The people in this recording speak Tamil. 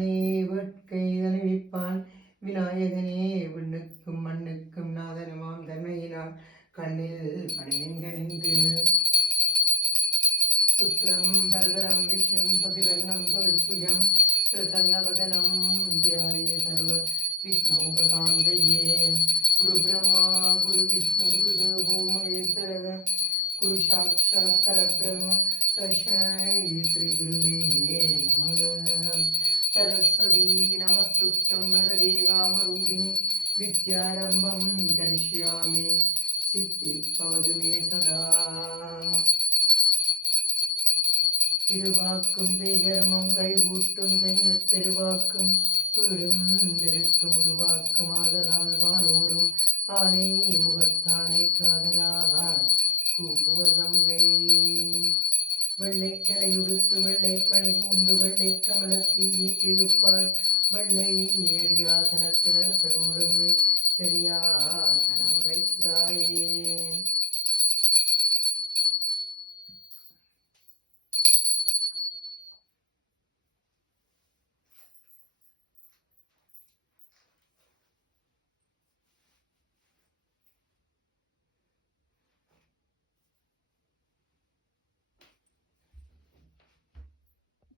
விநாயகனே வேட்கை தருவிப்பான் விநாயகனே விண்ணுக்கும் மண்ணுக்கும் நாதனமாம் தன்மையினால் கண்ணில் பணியெங்க நின்று சுத்திரம் பரதரம் விஷ்ணு சதிவர்ணம் தொழிற்புயம் பிரசன்னவதனம் தியாய சர்வ விஷ்ணோபகாந்தையே குரு பிரம்மா குரு விஷ்ணு குரு தேவோ மகேஸ்வரக குரு சாட்சாத் பரபிரம்ம சித்தியாரம்பம் கரிஷ்யாமி சித்தி பவது மே சதா திருவாக்கும் செய்கர்மம் ஊட்டும் செஞ்சத் திருவாக்கும் வீடும் திருக்கும் உருவாக்கும் ஆதலால் வானோரும் ஆனை முகத்தானை காதலார் கூப்புவர் நங்கை வெள்ளைக்கலை உடுத்து வெள்ளை பணி பூண்டு வெள்ளை கமலத்தில் வீட்டிருப்பாள் வெள்ளை அரியாசனத்தில்